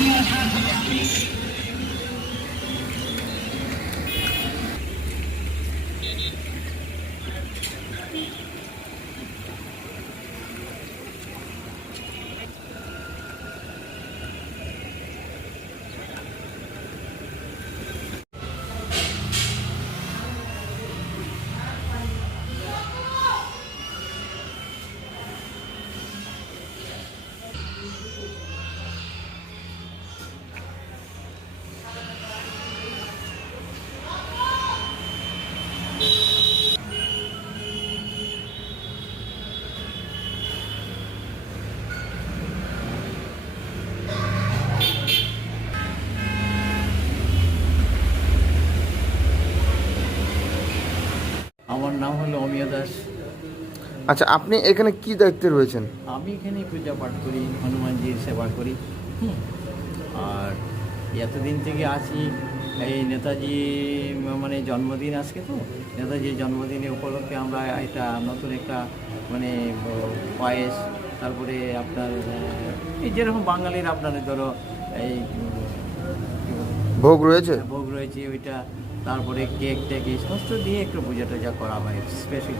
আমার অমিয় দাস আচ্ছা আপনি এখানে কি দায়িত্বে রয়েছেন আমি এখানে পূজা পাঠ করি হনুমানজির সেবা করি হুম। আর এতদিন থেকে আছি এই নেতাজি মানে জন্মদিন আজকে তো নেতাজির জন্মদিনে উপলক্ষে আমরা এটা নতুন একটা মানে পায়েস তারপরে আপনার এই যেরকম বাঙালির আপনার ধরো এই? ভোগ রয়েছে ভোগ রয়েছে ওইটা তারপরে কেক টেক এই সমস্ত দিয়ে একটু পূজা টুজা করা হয় স্পেশাল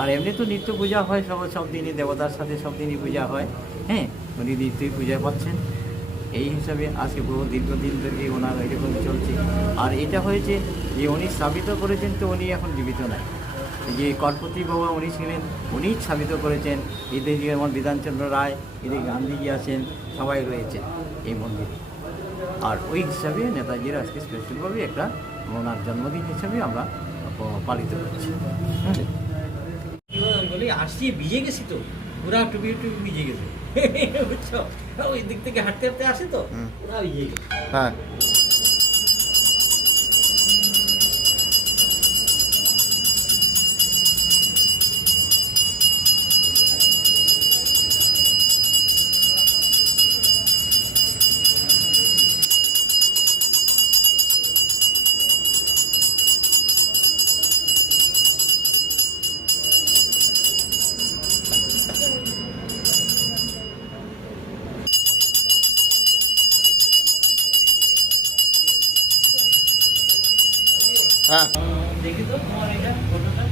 আর এমনি তো নিত্য পূজা হয়, সব সব দিনই দেবতার সাথে সব দিনই পূজা হয় হ্যাঁ? উনি নিত্যই পূজা পাচ্ছেন এই হিসাবে আজকে বহু দীর্ঘদিন ধরে ওনার এরকম চলছে। আর এটা হয়েছে যে উনি স্থাপিত করেছেন তো উনি এখন জীবিত নাই। যে কর্পতি বাবা উনি ছিলেন, উনি স্থাপিত করেছেন। এদের যেমন বিধানচন্দ্র রায় এদের গান্ধীজি আছেন, সবাই রয়েছে এই মন্দিরে। আর ওই হিসাবে নেতাজির আজকে স্পেশালভাবে একটা ওনার জন্মদিন হিসাবে আমরা পালিত করছি বলি আসছি ভিজে গেছি তো। পুরা টুপি টুপি ভিজে গেছে। বুঝছ? ওই দিক থেকে হাঁটতে হাঁটতে আসে তো। পুরা ভিজে গেছে। হ্যাঁ। হ্যাঁ দেখি তো তোমার এটা ফটোটা